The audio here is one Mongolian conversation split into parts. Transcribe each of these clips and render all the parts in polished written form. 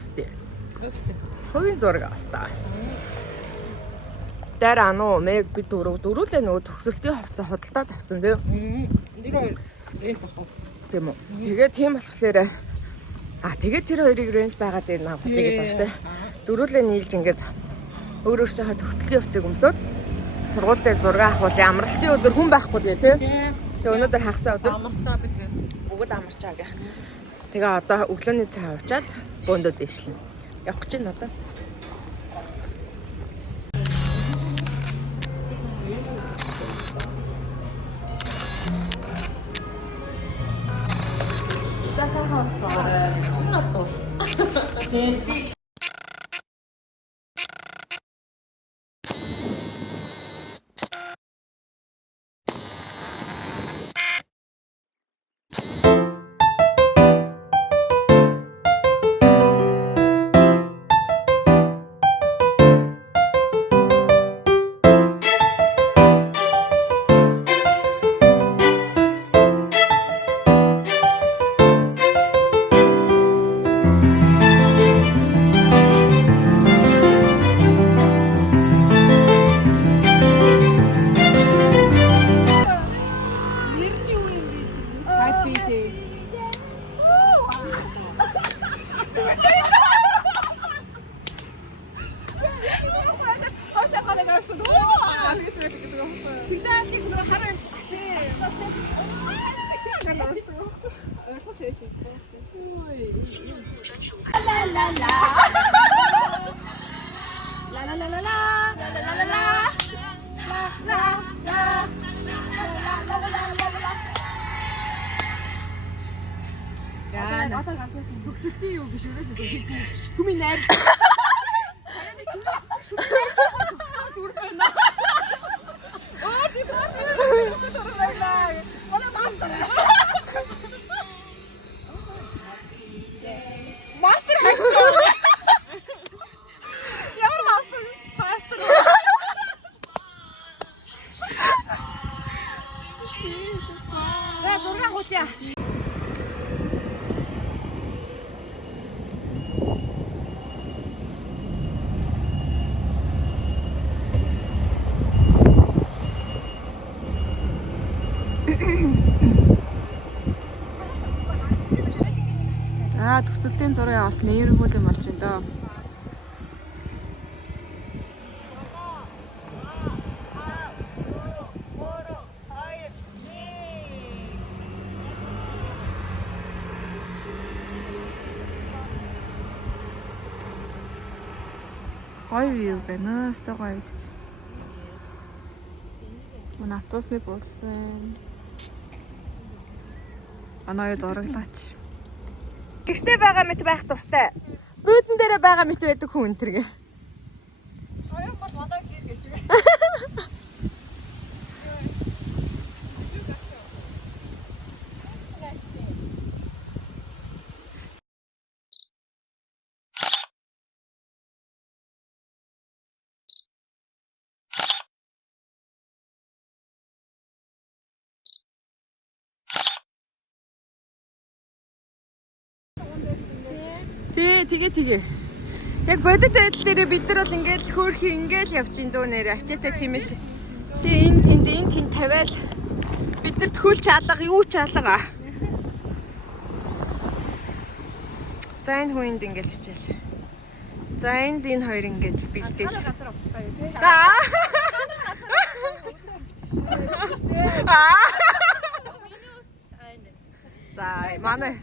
төгсдөө. Хувийн зураг авалтаа. Дараа нөө мэг би дөрүүлээ нөгөө төгсөлтийн хувцас худалдаа тавьсан тийм. Тийм үү. Тэгээд тийм болохоор тэгээд тэр хоёрыг рейнж байгаад байна гэдэг байна шүү дээ. Дөрүүлээ нийлж ингээд өөрөөсөө төгсөлтийн хувцасыг өмсөд сургууль дээр зураг авах бол амралтын өдөр хүн байхгүй дээ тийм. Тэгээ өнөөдөр хагасаа өдөр амарч байгаа бид бүгд амарч байгаа гэх. Тэгээ одоо өглөөний цай уучаад бөөндөө дэвшлэн. Явах гэж байна одоо. За сайхан уулзгаа. Энэ бол дуус. Би Төгсөлтийн юу биш өрөөсөө хэдний сүмийн найр. Төгсөж байгаа дүр байна. Мастер хайцсан. Ямар мастер? Пастер. За зураг хуутья. Төсөлтийн зураг авалт нэрхүүл юм болж байна доо. Гоё view байна. Өстой гоё гэж. Мөн автобусны буудлын байна. Анаа зураглаач. Гэртээ байгаа мэт байх дуртай. Бүүдэн дээрээ байгаа мэт байдаг хүн тэргээ. Чаяа бол модоо гэр гэж шүү. Тэгээ. Яг бодит байдал дээр бид нар бол ингээл хөөрхи ингээл явж ин дөө нэр ачаатай тиймээш. Тэгээ энэ тэнд тавиал бид нарт хөл чаалга юу чаалга. За энэ хүнд ингээл хичээл. За энд энэ хоёр ингээд бэлдээл. Газар уцтай юу тий. За манай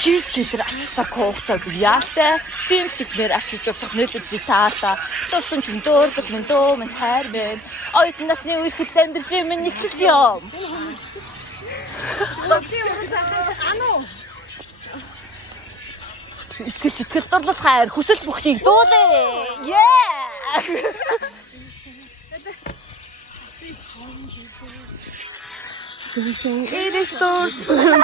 Чичээр асцаа коохтаг яатай симсиклэр арчиж усах нөлөд зитаата тосон ч дөөргөл мэндөө мэн хайр бэ оюутан насны үерхэл амьдрал минь нэгсэл юм Сэтгэл дурлал хайр хүсэл бүхнийг дуулаа. Yeah! Сүнхэн ирэх дуурсан.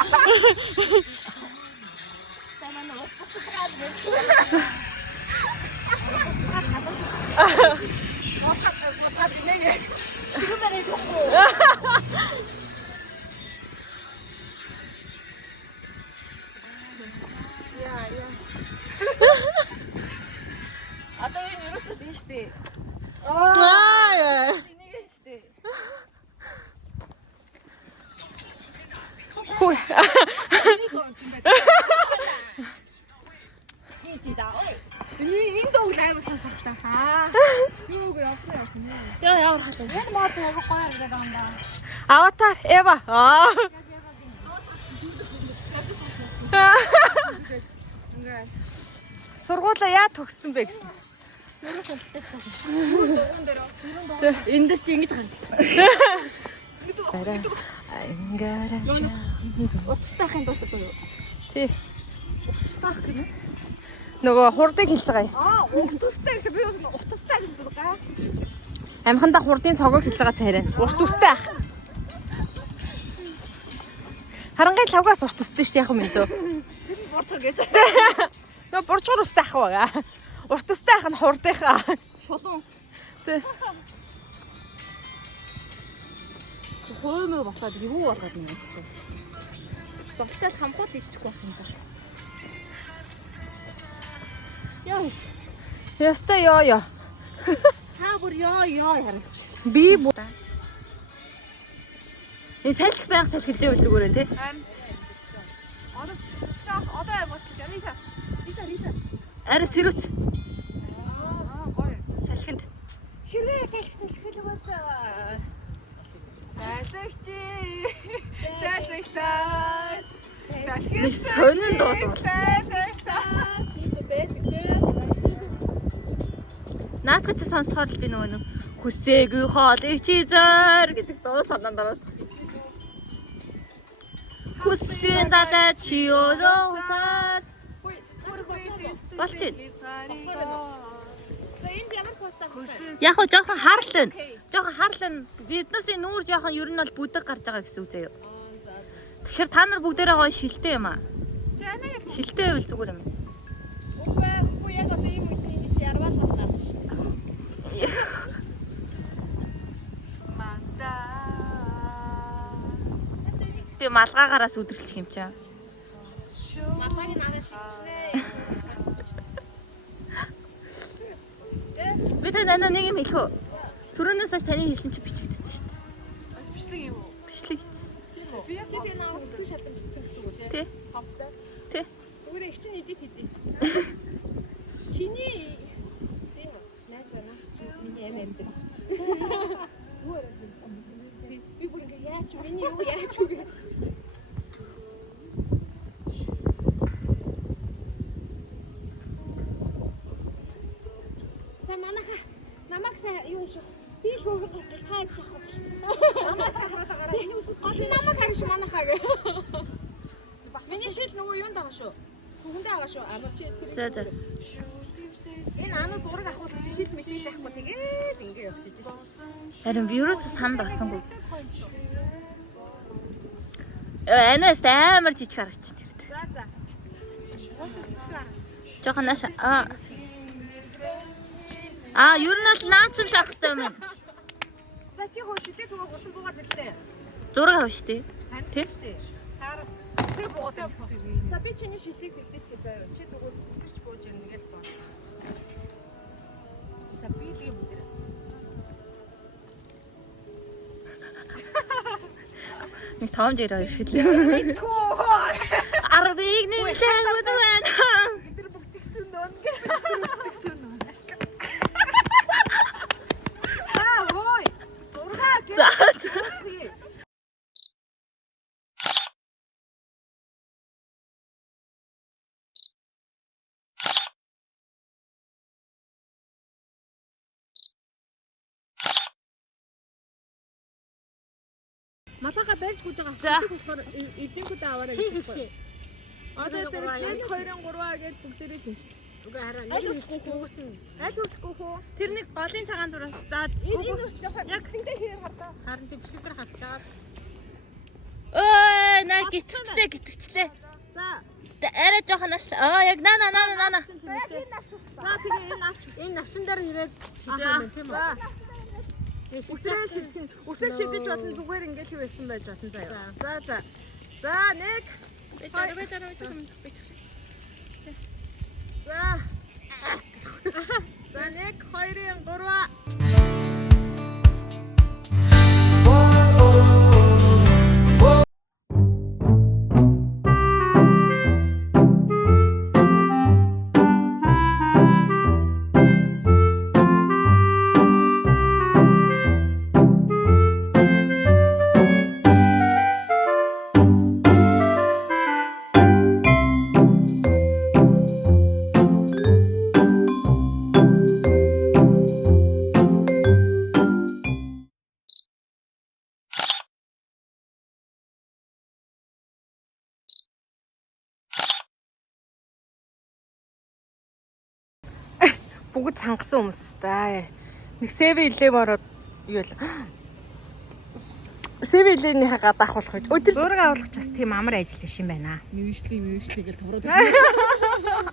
Одоо энэ юусоо тийм шүү дээ. Аа. Энийг нь шүү дээ. Хүй. Энэ дууг аймаг санах та. Юуг явах юм. Яа ямар хасаа. Яг мод яг гоё гэдэг юм да. Аватар Эва. Ингээ. Сургуулаа яа төгссөн бэ гэсэн. Эндээс чи ингэж гарна. Ангаараа. Утастайхын дуусах уу? Тий. Нөгөө хурдыг хэлж байгаа юм. Утастай гэсэн би утастай гэсэн үг аа. Амхандаа хурдын цогог хэлж байгаа царай. Урт үстэй ах. Харангийн лавгаас урт үстэй шүү дээ яг юм дөө. Борцоо гэж. Нөө бурчгар үстэй ах байгаа. Урт үстэй ах нь хурдынхаа. Шулуун. Тий. Хөөмөө басаад юу болоод юм бэ? Зовтой хамхууд иччих байх юм байна. Яа. Ястай ёо. Та бүр ёо харин. Би бүр Энэ салхи байнга салхилж байвал зүгээр ээ тий. Харин. Одоо яг бас Жаниша. Риша. Арай сэрүүц. Гоё. Салхинд. Хэрвээ салхилах байлаа. Салхичи. Салхилаа. Нэг сонин дууд. Наадах чи сонсохоор л би нөгөө хүсээгүй хоолыг чи зар гэдэг дуу санаанд ороод. Хүссэн далай чи өөрөө хусаар. Болч ийн. За энд ямар пост авах вэ? Яг хоо жоохон харлана. Жоохон харлана. Биднээсээ нүүр жоохон ер нь бол бүдэг гарч байгаа гэсэн үг заяа. Тэгэхээр та нар бүгдээрээ гоё шилтэй юм аа. Шилтэй байвал зүгээр юм. Үгүй яг одоо ийм үед нэг чи ярвал болох гарна шүү дээ. Би малгаагаараас үдрэлчих юм чаа. Малгайг надад шийдчихнэ. Би тань нэг юм хэлэх үү? Түрүүнээс хойш таны хэлсэн чи бичигдсэн шүү дээ. Бичлэг юм уу? Бичлэг чи. Би яг тийм нэг хэцүү шалган бичсэн гэсэн үг Тий. Хавтай. Тий. Зүгээр их чинь эдит хийдий. Чиний тийм найзанаас чи миний аим амьд. Би бүр ингээ яач вэ? Миний юу яач вэ? За манайха намайг сайн юу шүү. Би л хөөргөн гочтой тааж авах. Намайг хараад байгаарай. Миний үсвс. Намайг хариш манайхаа гэ. Миний шил нөгөө юунд байгаа шүү. Сүхэндээ байгаа шүү. Ануу чи За. энэ ануу зураг авах гэж шил мэдээж авахгүй тэгээд ингээ явчихдаг. Харин вирус санд бассангүй. Энэс амар жижиг харагч тэр. За. Жохон нааш ер нь л наач л ах хэвээр юм. За чи хөө шилээ зүгээр гутал буугаад ирлээ. Зураг авах штэ. Тий? Хараа. За би чиний шилийг бэлдээхгүй заяа. Чи зүгээр өсөрч бууж ирнэ гэж боо. За би л юм дээр. Нэг тоомж ирээ шилээ. Арвиг нэмлээ үдвэн. Тэр бүгдгсэн нөн гэж бүгдгсэн нөн. Хой. Зургаа гэж. За. Малаага барьж гүйж байгаа. За. Болохоор эдгүүдэд аваарай гэж байна. Одоо тэгээд 2-3 гэж бүгдээрээ л шүү. Үгүй хараа нэг хэлчихгүй. Аль үлдэхгүй хөө? Тэр нэг голын цагаан зураас заад Яг тэнтэй хэрэг хатаа. харин тийм бичлэгээр халчаад. Ой, наа гитгчлээ. За. Арай жоохон ааш. Яг наа. За тэгээ энэ авч. Энэ навчин дээр ирээд За тийм үү. Үсрээ шидэх. Үсрээ шидэж болно зүгээр ингээл юу байсан байж болно заяа. За. За нэг. За. За нэг 2-3. Бүгд цангасан хүмүүс та. Нэг 7-Eleven ороод юу вэ? 7-Eleven-ийн гадаах болох гэж. Өдөр зураг авах ч бас тийм амар ажил биш юм байна. Мөвшлиг гэж тавраад байсан.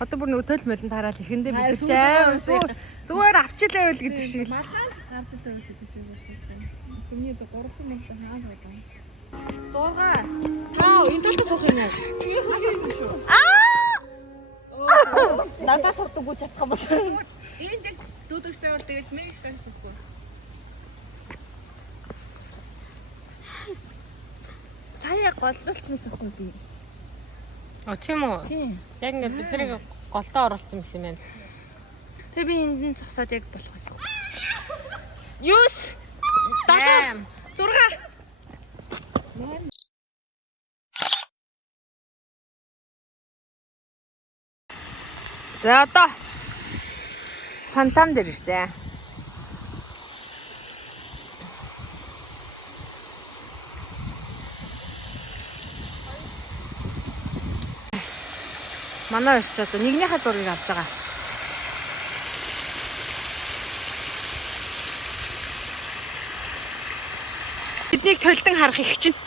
Одоо бүр нөгөө тойл молонд хараад ихэндээ бид чаа зүгээр авчлаа байл гэдэг шиг. Малгай гарч ирдэг гэдэг шиг байна. Түмний одоо 300 мянга хаана байгаа. 6. Таа энэ талаас суух юм яа. надаас сурдаггүй чадах бол. Энд яг дүүдгсээ бол тэгээд мэг шарс суухгүй. Сая голлуулчихсан суухгүй би. Тийм үү? Тийм. Яг ингээд бид нарыг голдоо оруулсан юм байна. Тэгээ би энд цогсоод яг болох гэсэн. Юус. 7 6 За одоо фантам дээр ирсэн. Манай өсч одоо нэгнийхээ зургийг авч байгаа. Биднийг толдон харах их чинь.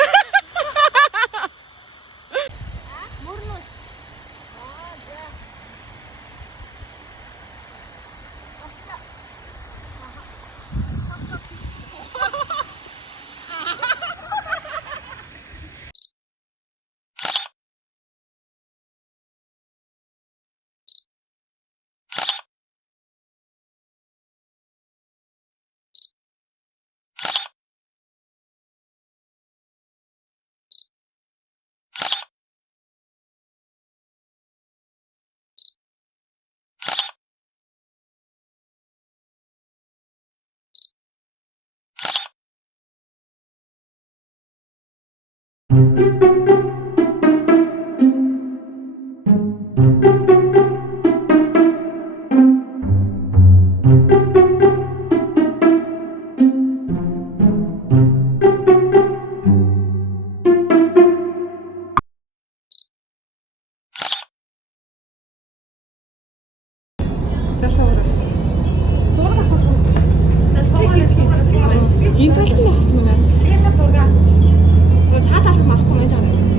Энэ талд нь хасна мэн. Тэгээд зураг. Цаа талд марахгүй мэн жаа.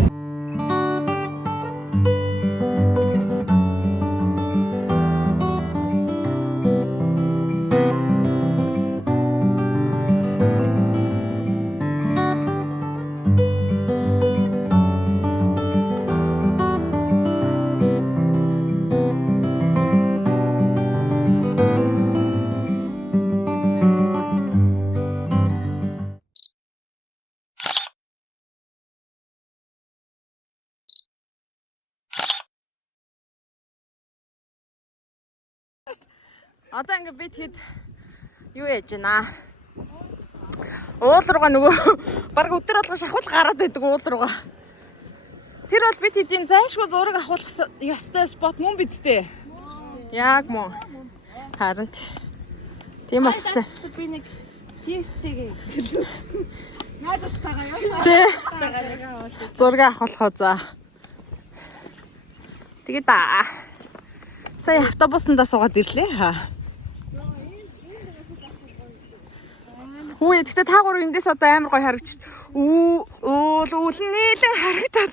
Одоо ингээд бид хэд юу яаж байна? Уул руугаа нөгөө баг өдөр болгон шахуул гараад байдаг уул руугаа. Тэр бол бид хэдийн зайшгүй зураг авах ёстой спот мөн бидтэй. Яг мөн. Харин тийм болчихлоо. Би нэг тесттэйгээ Найзтайгаа юу? Тэ. Зураг авах болохоо за. Тэгээ да. Сая автобусандаа суугаад ирлээ хаа. Үгүй гэхдээ та гурав эндээс одоо амар гоё харагдчих. Үул нээлэн харагдаад.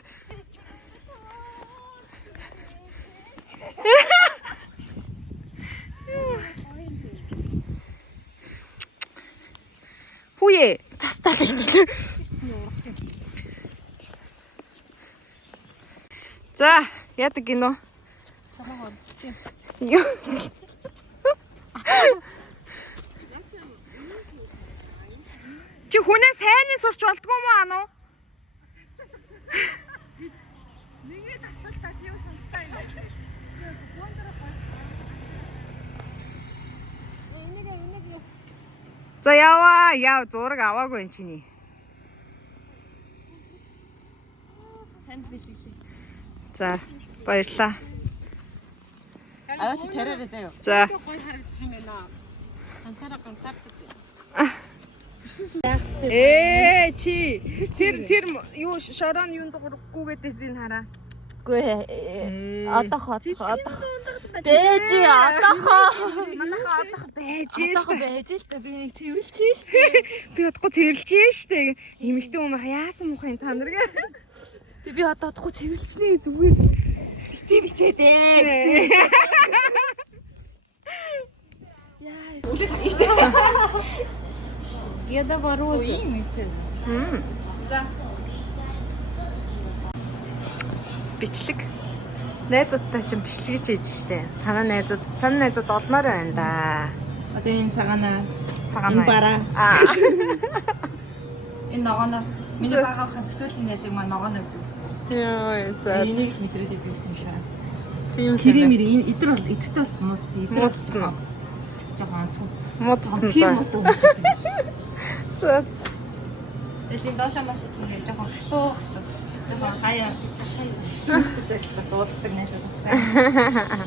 Хүүе тастал ичлээ. За, яадаг гинөө? Юу? Чи хүнээ сайнны сурч болдгоо мó ануу? Нэгээ тасалтаа чи юу сонстой юм бэ? Энийг юу? За яваа, зураг аваагүй энэ чиний. танд бэлгэлээ. За, баярлаа. Аваач тараарай заяа. За. Гой харагдах юм байна. Ганцаардаг. Чи тэр юу шорон юунд гурггүйгээдээс энэ хараа. Үгүй одоохоо бэж одоохоо Манайха одоох байж одоохоо байж л та би нэг тэрвэлж штэ. би удахгүй тэрэлж штэ. Эмэгтэй хүмүүс яасан мухын та нар гэ. Би одоо удахгүй тэрвэлжнэ зүгээр. Бистий бичээдээ. Яда баруус. За. Бичлэг. Найзуудтай чинь бичлэгэж хийж штэ. Таны найзууд олноор байна да. Одоо энэ цагаана Цагаана. бараа. Энэ ногоно. Миний Зөв. багаахын төсөөлийн языг маа ногоно гэдэгсэн. Яа, за. Энийг л мэдрээд идэгсэн юм шиг. Тийм Кири мэр энэ идэр бол идэртэй бол муудсан. Идэр бол Муудсан уу? жоохон онцгой. Муудсан Ким за. муудсан. За. Тэлийн доошоо маш их ингэ жоохон хатуу жоохон хаяа зүгцлээ бас уулздаг найзууд байна.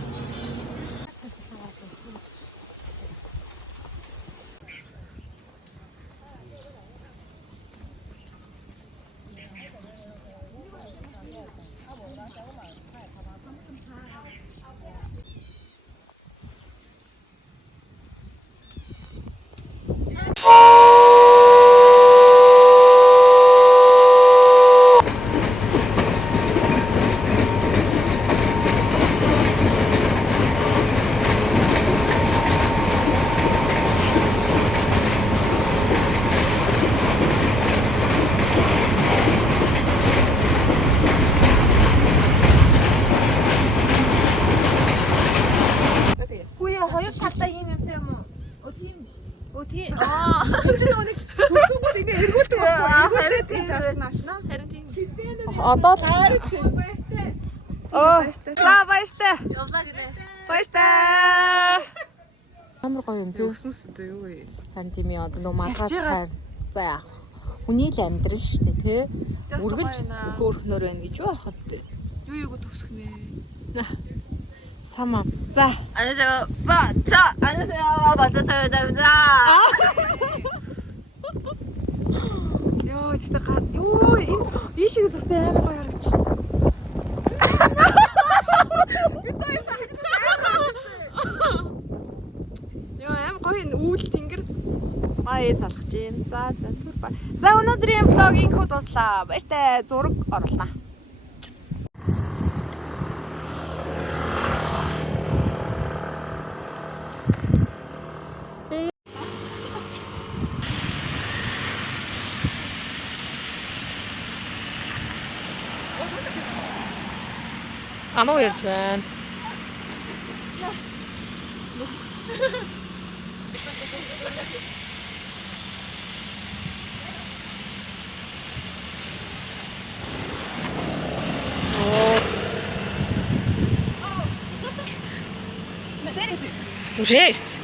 Хүйе хоёр талаа ийм юмтай юм уу? Оо тийм биш. Оо тийм. Чи нөгөө төсөөгөө ингэ эргүүлдэг байхгүй. Эргүүлээд тийм тааш наачна. Харин тийм. Одоо л Баяртай. За баяртай. Явлаа гинэ. Баяртай. Амар гоё юм. Төснөстэй юу вэ? Харин тийм ээ одоо нөгөө малгай хайр. За яах. Хүний л амьдрал шүү дээ, тий. Үргэлж хөөхнөр байна гэж юу ахад. Юу төвсөх нэ. Самаа. За. 안녕하세요. 안녕하세요. 만나서요. 감사합니다. Йоо, тэгтээ юу ийшээ зүстэй амар гоё харагч. Йоо, амар гоё үүл тэнгэр бая залгаж гин. За түр ба. За өнөөдрийн влогийг хөө дуслаа. Баяртай зураг оруулнаа. Ануу ярьж байна. Уже есть?